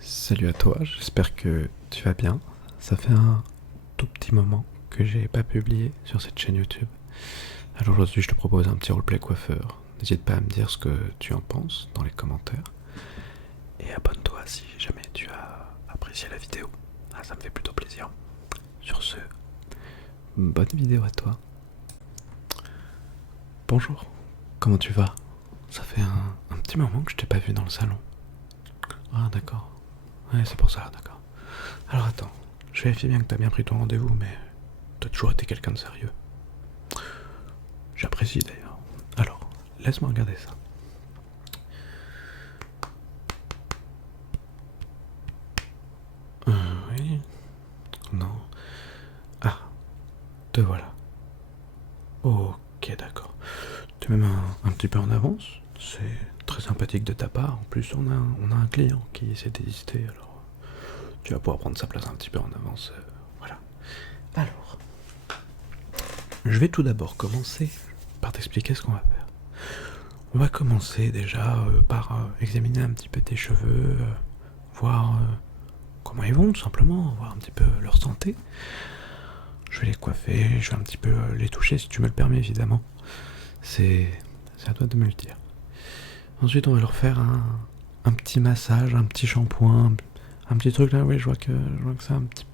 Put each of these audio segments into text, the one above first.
Salut à toi, j'espère que tu vas bien. Ça fait un tout petit moment que j'ai pas publié sur cette chaîne YouTube. Alors aujourd'hui je te propose un petit roleplay coiffeur. N'hésite pas à me dire ce que tu en penses dans les commentaires. Et abonne-toi si jamais tu as apprécié la vidéo. Ça me fait plutôt plaisir. Sur ce, bonne vidéo à toi. Bonjour, comment tu vas? Ça fait un petit moment que je t'ai pas vu dans le salon. Ah d'accord, ouais c'est pour ça, d'accord. Alors attends, je vérifie bien que t'as bien pris ton rendez-vous, mais t'as toujours été quelqu'un de sérieux. J'apprécie d'ailleurs. Alors, laisse-moi regarder ça. Oui. Non. Ah, te voilà. Ok, d'accord. T'es même un petit peu en avance. C'est très sympathique de ta part. En plus, on a un client qui s'est désisté, alors tu vas pouvoir prendre sa place un petit peu en avance. Voilà. Alors, je vais tout d'abord commencer par t'expliquer ce qu'on va faire. On va commencer déjà par examiner un petit peu tes cheveux, voir comment ils vont tout simplement, voir un petit peu leur santé. Je vais les coiffer, je vais un petit peu les toucher si tu me le permets évidemment. C'est à toi de me le dire. Ensuite on va leur faire un petit massage, un petit shampoing, un petit truc là, oui je vois que c'est un petit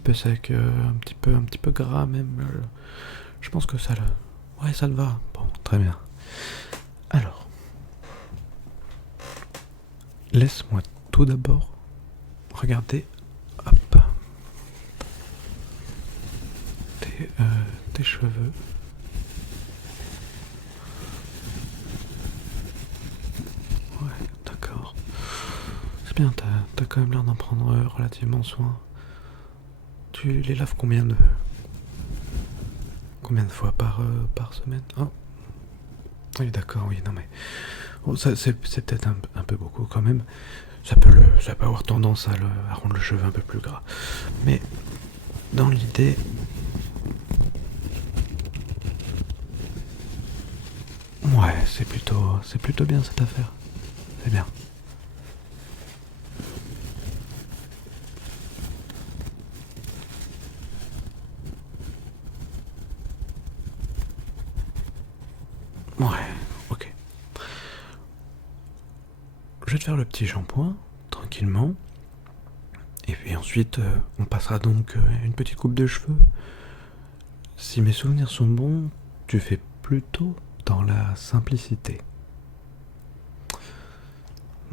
peu sec, un petit peu gras même. Je pense que ça le. Ouais ça le va. Bon, très bien. Alors, laisse-moi tout d'abord regarder hop, tes cheveux. Ouais, d'accord. C'est bien, t'as quand même l'air d'en prendre relativement soin. Tu les laves combien de fois par semaine? Oh, oui, d'accord, oui, non mais. Oh, c'est peut-être un peu beaucoup quand même. Ça peut avoir tendance à rendre le cheveu un peu plus gras. Mais dans l'idée. Ouais, c'est plutôt bien cette affaire. C'est bien. Ouais, ok. Je vais te faire le petit shampoing, tranquillement. Et puis ensuite, on passera donc à une petite coupe de cheveux. Si mes souvenirs sont bons, tu fais plutôt dans la simplicité.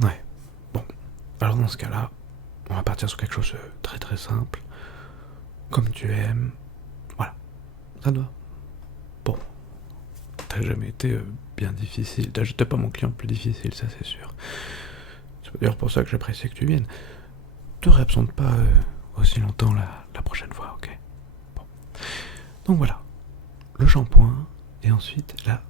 Ouais. Bon. Alors dans ce cas-là, on va partir sur quelque chose de très très simple. Comme tu aimes. Voilà. Ça te va? Bon. T'as jamais été bien difficile. T'es pas mon client le plus difficile, ça c'est sûr. C'est d'ailleurs pour ça que j'apprécie que tu viennes. Te réabsente pas aussi longtemps la prochaine fois, ok? Bon. Donc voilà. Le shampoing et ensuite la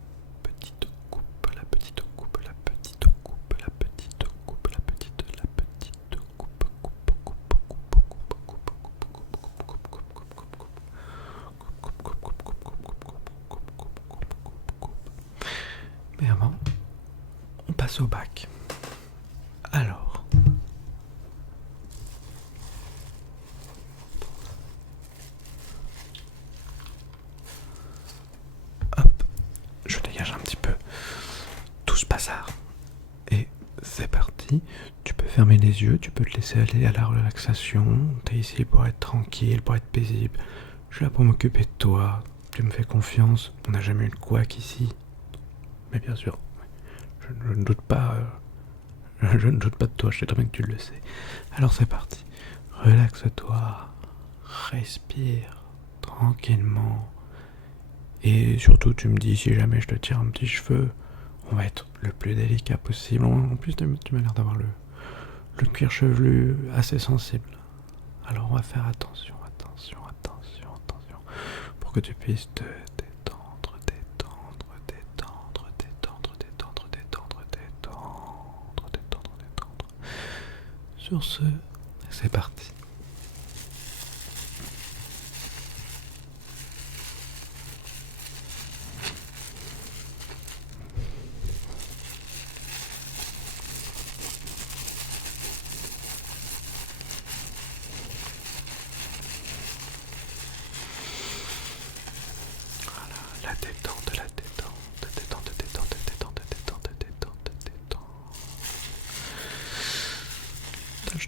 petite coupe, la petite coupe, la petite coupe, la petite coupe, la petite coupe, mais avant, on passe au bac. Alors, hop, je dégage un petit peu tout ce bazar. Et c'est parti. Tu peux fermer les yeux, tu peux te laisser aller à la relaxation. T'es ici pour être tranquille, pour être paisible. Je suis là pour m'occuper de toi. Tu me fais confiance. On n'a jamais eu de couac ici. Mais bien sûr, je ne doute pas. Je ne doute pas de toi, je sais très bien que tu le sais. Alors c'est parti. Relaxe-toi. Respire tranquillement. Et surtout, tu me dis si jamais je te tire un petit cheveu, on va être le plus délicat possible. En plus, tu m'as l'air d'avoir le cuir chevelu assez sensible. Alors on va faire attention, attention, attention, attention. Pour que tu puisses te détendre, détendre, détendre, détendre, détendre, détendre, détendre, détendre, détendre. Sur ce, c'est parti.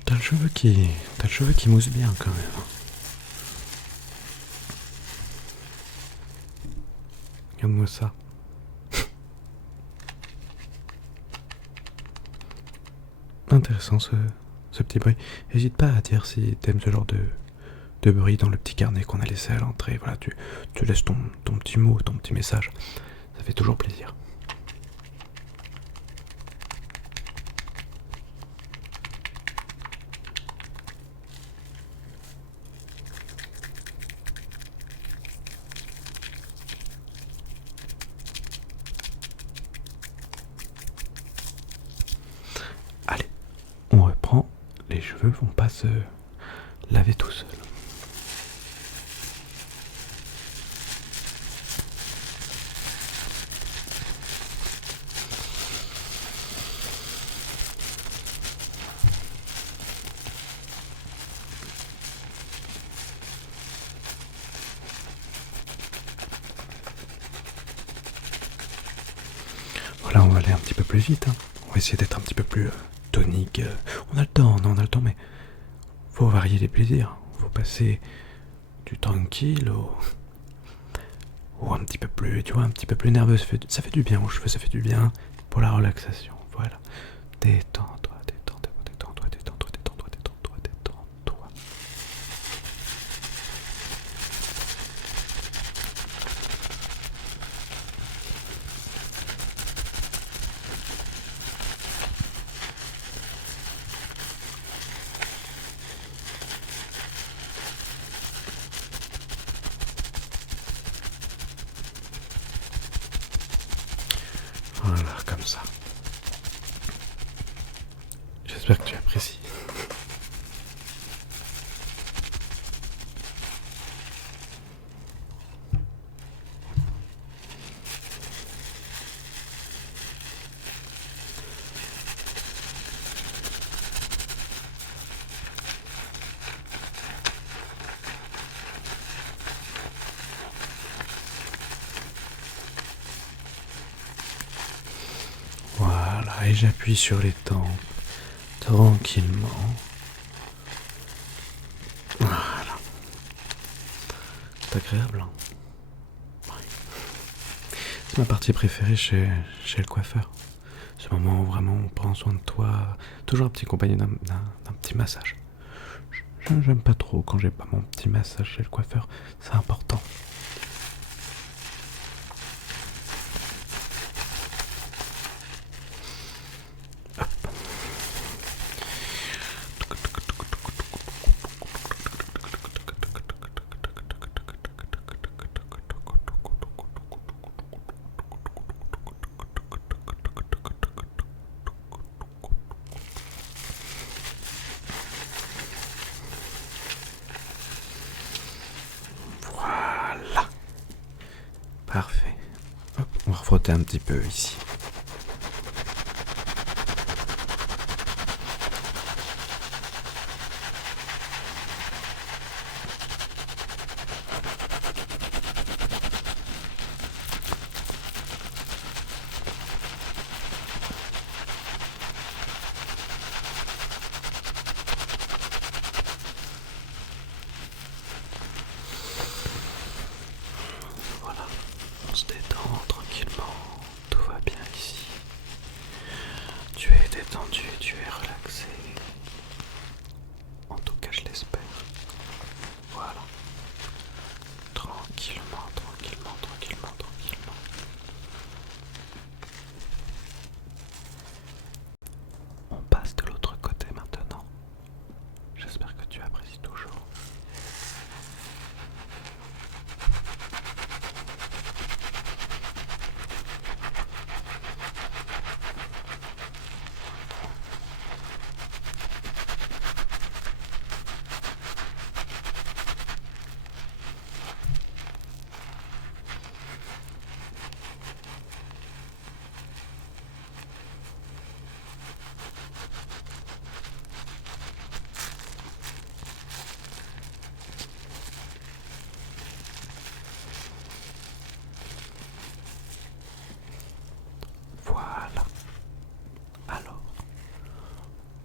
T'as le cheveu qui mousse bien quand même. Regarde-moi ça. Intéressant ce petit bruit. N'hésite pas à dire si t'aimes ce genre de bruit dans le petit carnet qu'on a laissé à l'entrée. Voilà, tu laisses ton petit mot, ton petit message. Ça fait toujours plaisir. Allez, on reprend. Les cheveux vont pas se laver tout seuls. Voilà, on va aller un petit peu plus vite. Hein. On va essayer d'être un petit peu plus tonique. On a le temps, non, on a le temps, mais faut varier les plaisirs. Faut passer du tranquille au un petit peu plus, tu vois, un petit peu plus nerveux. Ça fait du bien aux cheveux, ça fait du bien pour la relaxation. Voilà. Détends-toi, détends-toi, détends-toi, détends-toi, détends-toi, détends-toi, détends-toi. Voilà, comme ça. J'espère que tu apprécies. Voilà, et j'appuie sur les tempes tranquillement. Voilà. C'est agréable. Hein. Ouais. C'est ma partie préférée chez le coiffeur. Ce moment où vraiment on prend soin de toi, toujours un petit accompagné d'un petit massage. J'aime pas trop quand j'ai pas mon petit massage chez le coiffeur, c'est important. Voilà, parfait. Hop, on va frotter un petit peu ici. Voilà, on se détend tranquillement, tout va bien ici. Tu es détendu, tu es relaxé. En tout cas, je l'espère. Voilà. Tranquillement, tranquillement, tranquillement, tranquillement. On passe de l'autre côté maintenant. J'espère que tu apprécies toujours. Voilà. Alors,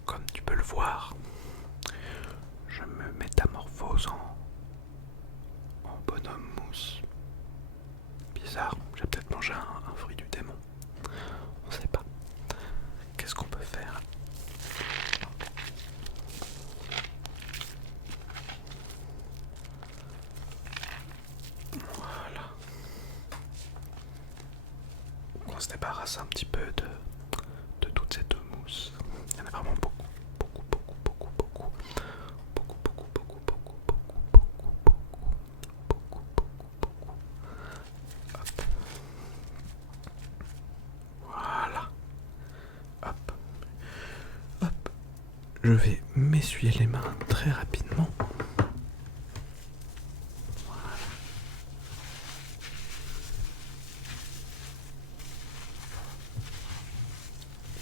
comme tu peux le voir, débarrasse un petit peu de toute cette mousse. Il y en a vraiment beaucoup, beaucoup, beaucoup, beaucoup, beaucoup, beaucoup, beaucoup, beaucoup, beaucoup, beaucoup, beaucoup, beaucoup, beaucoup. Hop. Voilà. Hop. Hop. Je vais m'essuyer les mains très rapidement.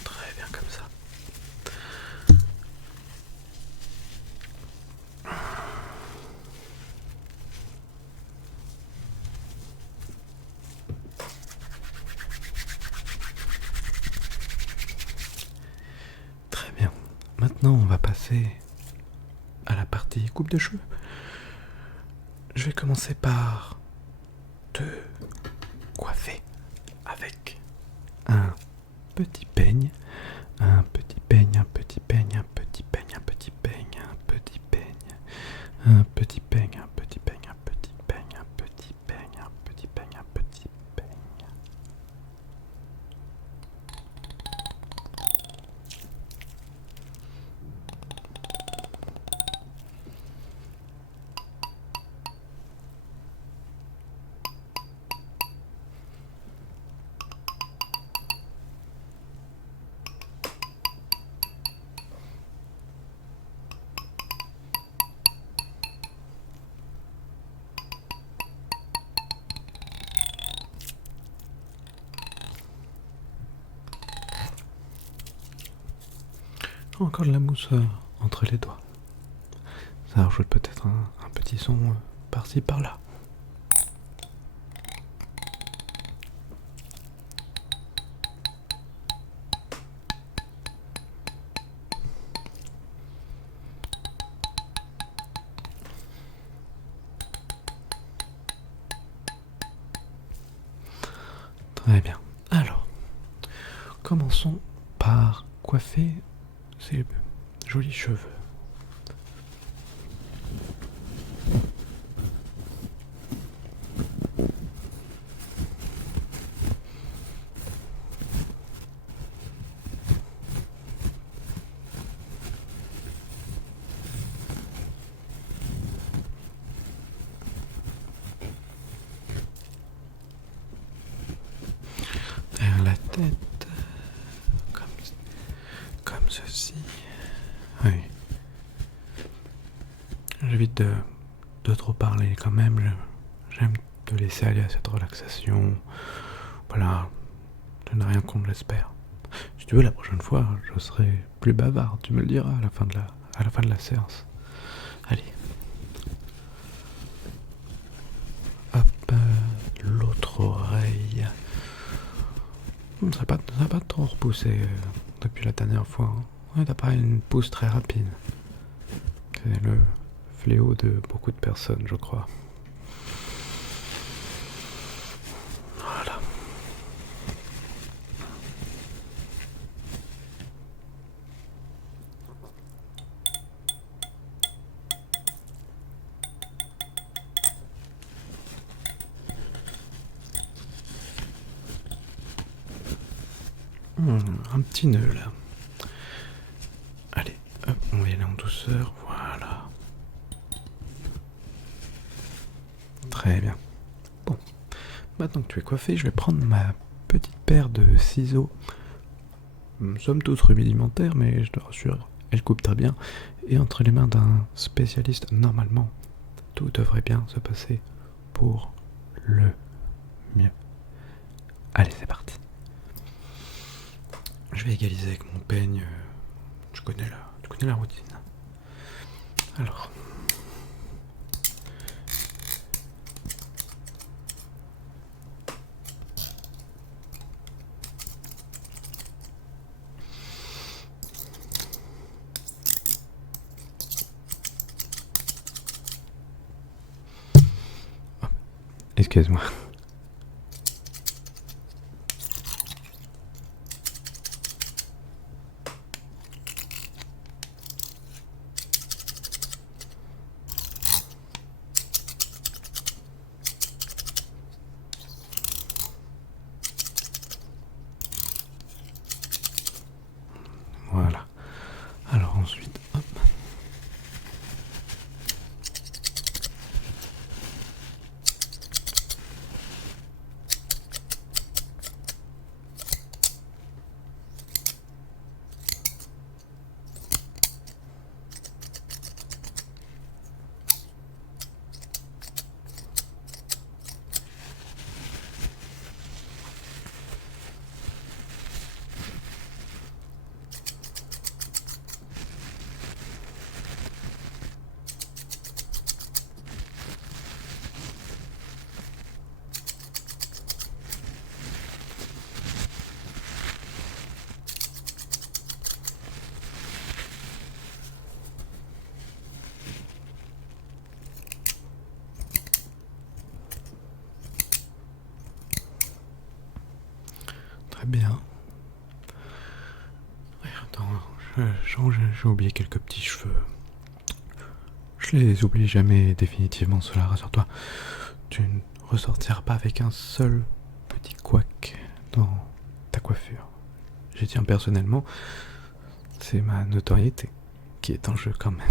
Très bien comme ça. Très bien. Maintenant, on va passer à la partie coupe de cheveux. Je vais commencer par te coiffer avec un petit peigne, un petit peigne, un petit peigne, un petit peigne, un petit peigne, un petit peigne, un petit peigne, un petit peigne, un petit peigne, un petit peigne, un petit peigne, un petit peigne. Encore de la mousse entre les doigts. Ça rajoute peut-être un petit son par-ci par-là. Très bien. Alors, commençons par coiffer ces jolis cheveux. Derrière la tête, comme ceci. Oui. J'évite de trop parler quand même. J'aime te laisser aller à cette relaxation. Voilà, je n'ai rien contre, j'espère. Si tu veux, la prochaine fois, je serai plus bavard. Tu me le diras à la fin de la séance. Allez. Hop, l'autre oreille. Ça n'a pas trop repoussé depuis la dernière fois. Hein. Ouais, t'as pas une pousse très rapide. C'est le fléau de beaucoup de personnes, je crois. Voilà. Un petit nœud là. Allez, hop, on va y aller en douceur. Voilà. Très bien. Bon, maintenant que tu es coiffé, je vais prendre ma petite paire de ciseaux. Somme toute rudimentaire, mais je te rassure, elle coupe très bien. Et entre les mains d'un spécialiste, normalement, tout devrait bien se passer pour le mieux. Allez, c'est parti. Je vais égaliser avec mon peigne. Tu connais la routine. Alors. Oh, excuse-moi. j'ai oublié quelques petits cheveux. Je les oublie jamais définitivement, cela, rassure-toi. Tu ne ressortiras pas avec un seul petit couac dans ta coiffure. J'y tiens personnellement, c'est ma notoriété qui est en jeu quand même.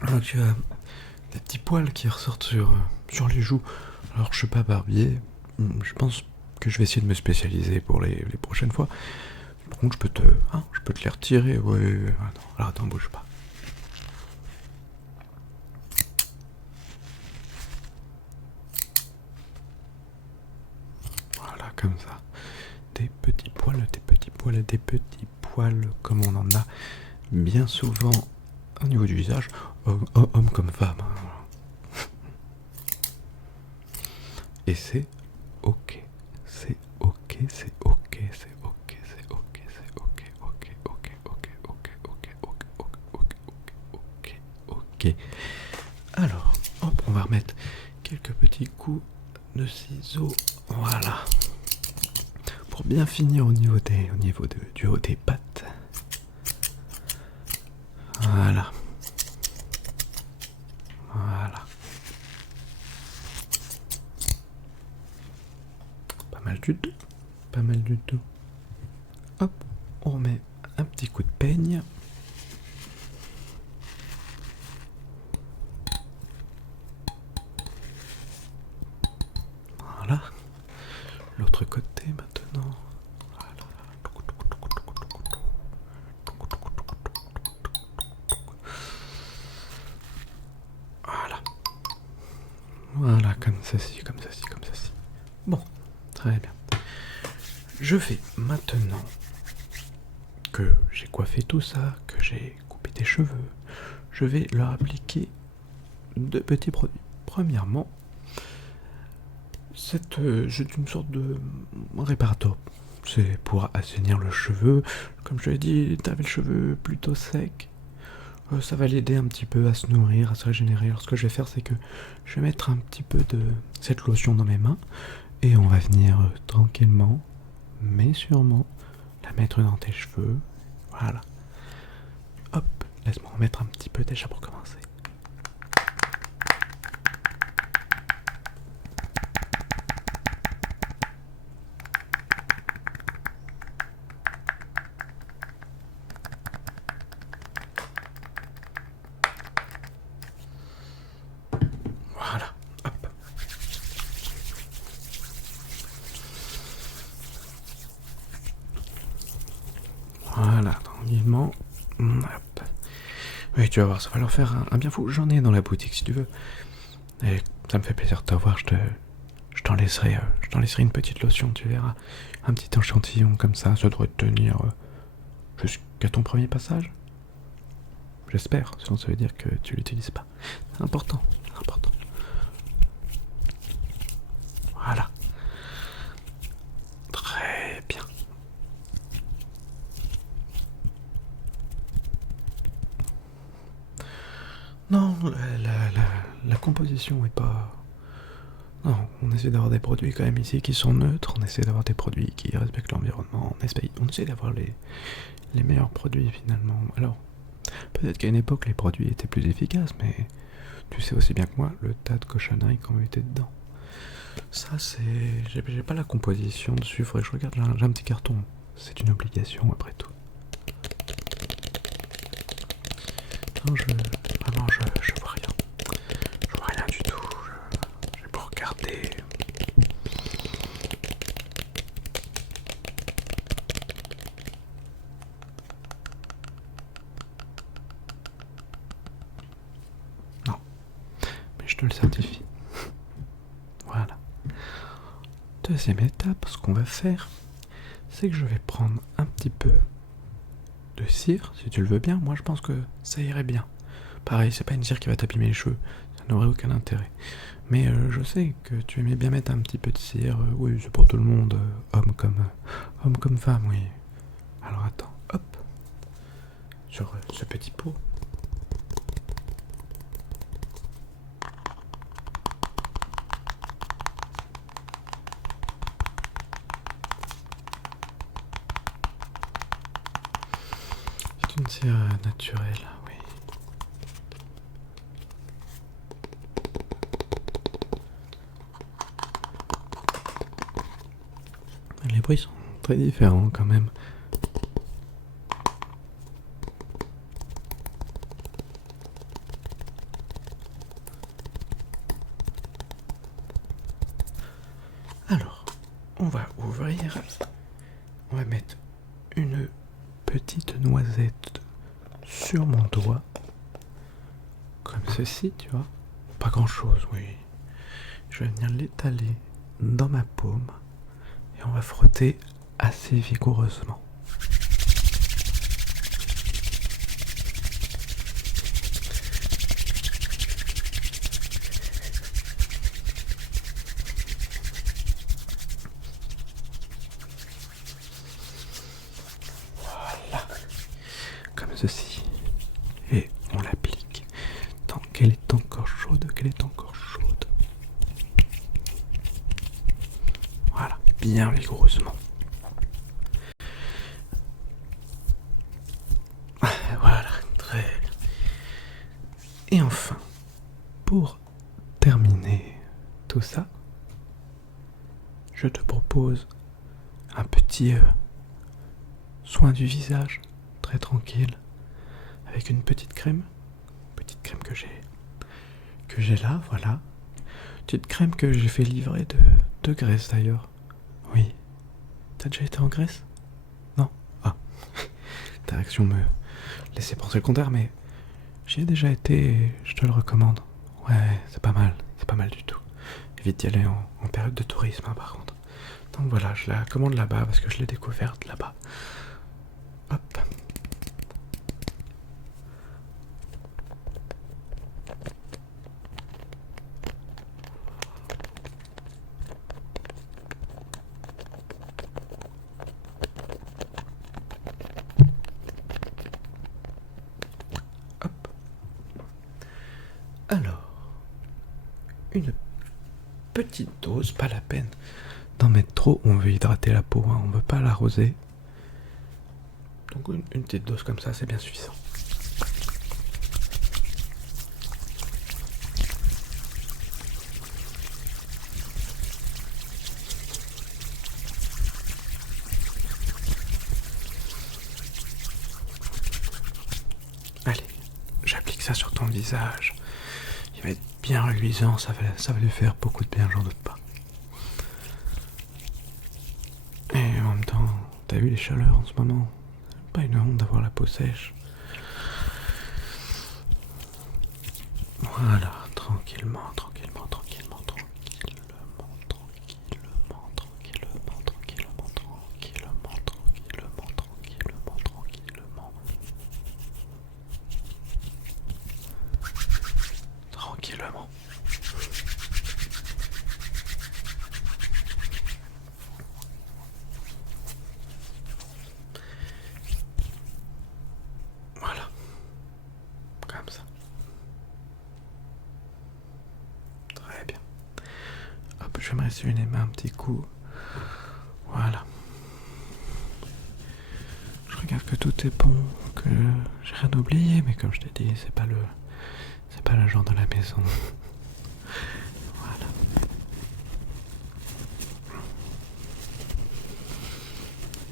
Alors tu as des petits poils qui ressortent sur les joues. Alors je suis pas barbier, je pense que je vais essayer de me spécialiser pour les prochaines fois. Par contre je peux te les retirer, ouais. Alors attends, bouge pas. Voilà, comme ça. Des petits poils, des petits poils, des petits poils, comme on en a bien souvent au niveau du visage, homme comme femme. Et c'est ok, c'est ok, c'est ok, c'est ok, c'est ok, c'est ok, ok, ok, ok, ok, ok, ok, ok, ok, ok, ok. Alors, hop, on va remettre quelques petits coups de ciseaux, voilà, pour bien finir au niveau du haut des pattes. Voilà. Voilà. Pas mal du tout. Pas mal du tout. Hop, on remet un petit coup de peigne. Voilà. L'autre côté maintenant. Voilà. Voilà, comme ceci, comme ceci, comme ceci. Bon, très bien. Je vais maintenant que j'ai coiffé tout ça, que j'ai coupé tes cheveux, je vais leur appliquer deux petits produits. Premièrement, c'est une sorte de réparateur. C'est pour assainir le cheveu. Comme je l'ai dit, t'avais le cheveu plutôt sec. Ça va l'aider un petit peu à se nourrir, à se régénérer. Alors ce que je vais faire, c'est que je vais mettre un petit peu de cette lotion dans mes mains et on va venir tranquillement, mais sûrement, la mettre dans tes cheveux. Voilà. Hop, laisse-moi en mettre un petit peu déjà pour commencer. Voilà, hop. Voilà, tranquillement. Hop. Oui, tu vas voir, ça va leur faire un bien fou. J'en ai dans la boutique si tu veux. Et ça me fait plaisir de te voir, je t'en laisserai une petite lotion, tu verras. Un petit échantillon comme ça devrait te tenir jusqu'à ton premier passage. J'espère, sinon ça veut dire que tu l'utilises pas. C'est important, c'est important. Voilà. Très bien. Non, la composition est pas... Non, on essaie d'avoir des produits quand même ici qui sont neutres, on essaie d'avoir des produits qui respectent l'environnement, on essaie d'avoir les meilleurs produits finalement. Alors, peut-être qu'à une époque les produits étaient plus efficaces, mais tu sais aussi bien que moi le tas de cochonneries qu'on mettait dedans. Ça c'est... J'ai pas la composition dessus, faudrait que je regarde, j'ai un petit carton. C'est une obligation après tout. Non, vraiment, je vois rien. Je vois rien du tout. Je vais pas regarder. Non, mais je te le certifie. Voilà. Deuxième étape, ce qu'on va faire, c'est que je vais prendre un petit peu de cire, si tu le veux bien. Moi, je pense que ça irait bien. Pareil, c'est pas une cire qui va t'abîmer les cheveux. C'est n'aurait aucun intérêt. Mais je sais que tu aimais bien mettre un petit peu de cire. Oui, c'est pour tout le monde, homme comme femme, oui. Alors attends, hop, sur ce petit pot. C'est une cire naturelle, oui. Les bruits sont très différents quand même. Alors, on va ouvrir. On va mettre une petite noisette sur mon doigt. Comme ceci, tu vois. Pas grand chose, oui. Je vais venir l'étaler dans ma paume. Et on va frotter assez vigoureusement. Voilà. Comme ceci. Et on l'applique tant qu'elle est encore chaude, Voilà, bien vigoureusement. Voilà, très bien. Et enfin, pour terminer tout ça, je te propose un petit soin du visage, très tranquille, avec une petite crème que j'ai là, voilà. Petite crème que j'ai fait livrer de Grèce d'ailleurs. Oui. T'as déjà été en Grèce? Non? Ah. Ta réaction me laissait penser le contraire, mais j'y ai déjà été et je te le recommande. Ouais, c'est pas mal du tout. Évite d'y aller en période de tourisme, hein, par contre. Donc voilà, je la commande là-bas parce que je l'ai découverte là-bas. Hop. Hop. Alors, une petite dose, pas la peine d'en mettre trop, on veut hydrater la peau, hein, on veut pas l'arroser. Donc une petite dose comme ça, c'est bien suffisant. Allez, j'applique ça sur ton visage. Il va être bien reluisant, ça va lui faire beaucoup de bien, j'en doute pas. Et en même temps, t'as vu les chaleurs en ce moment? Pas une honte d'avoir la peau sèche. Voilà, tranquillement. Voilà, comme ça. Très bien. Hop, je vais me ressuyer les mains un petit coup. Voilà. Je regarde que tout est bon, que j'ai rien oublié, mais comme je t'ai dit, c'est pas le genre de la maison. Voilà.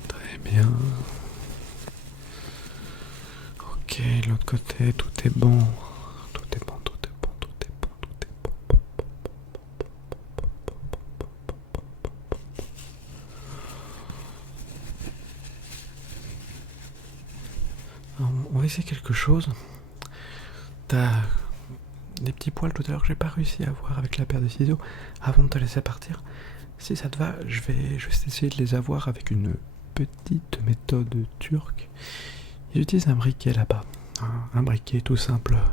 Très bien. Ok, l'autre côté, tout est bon. Alors, on va essayer quelque chose. T'as des petits poils tout à l'heure que j'ai pas réussi à voir avec la paire de ciseaux avant de te laisser partir. Si ça te va, je vais juste essayer de les avoir avec une petite méthode turque. Ils utilisent un briquet là-bas. Un briquet tout simple. Voilà. Comme ça.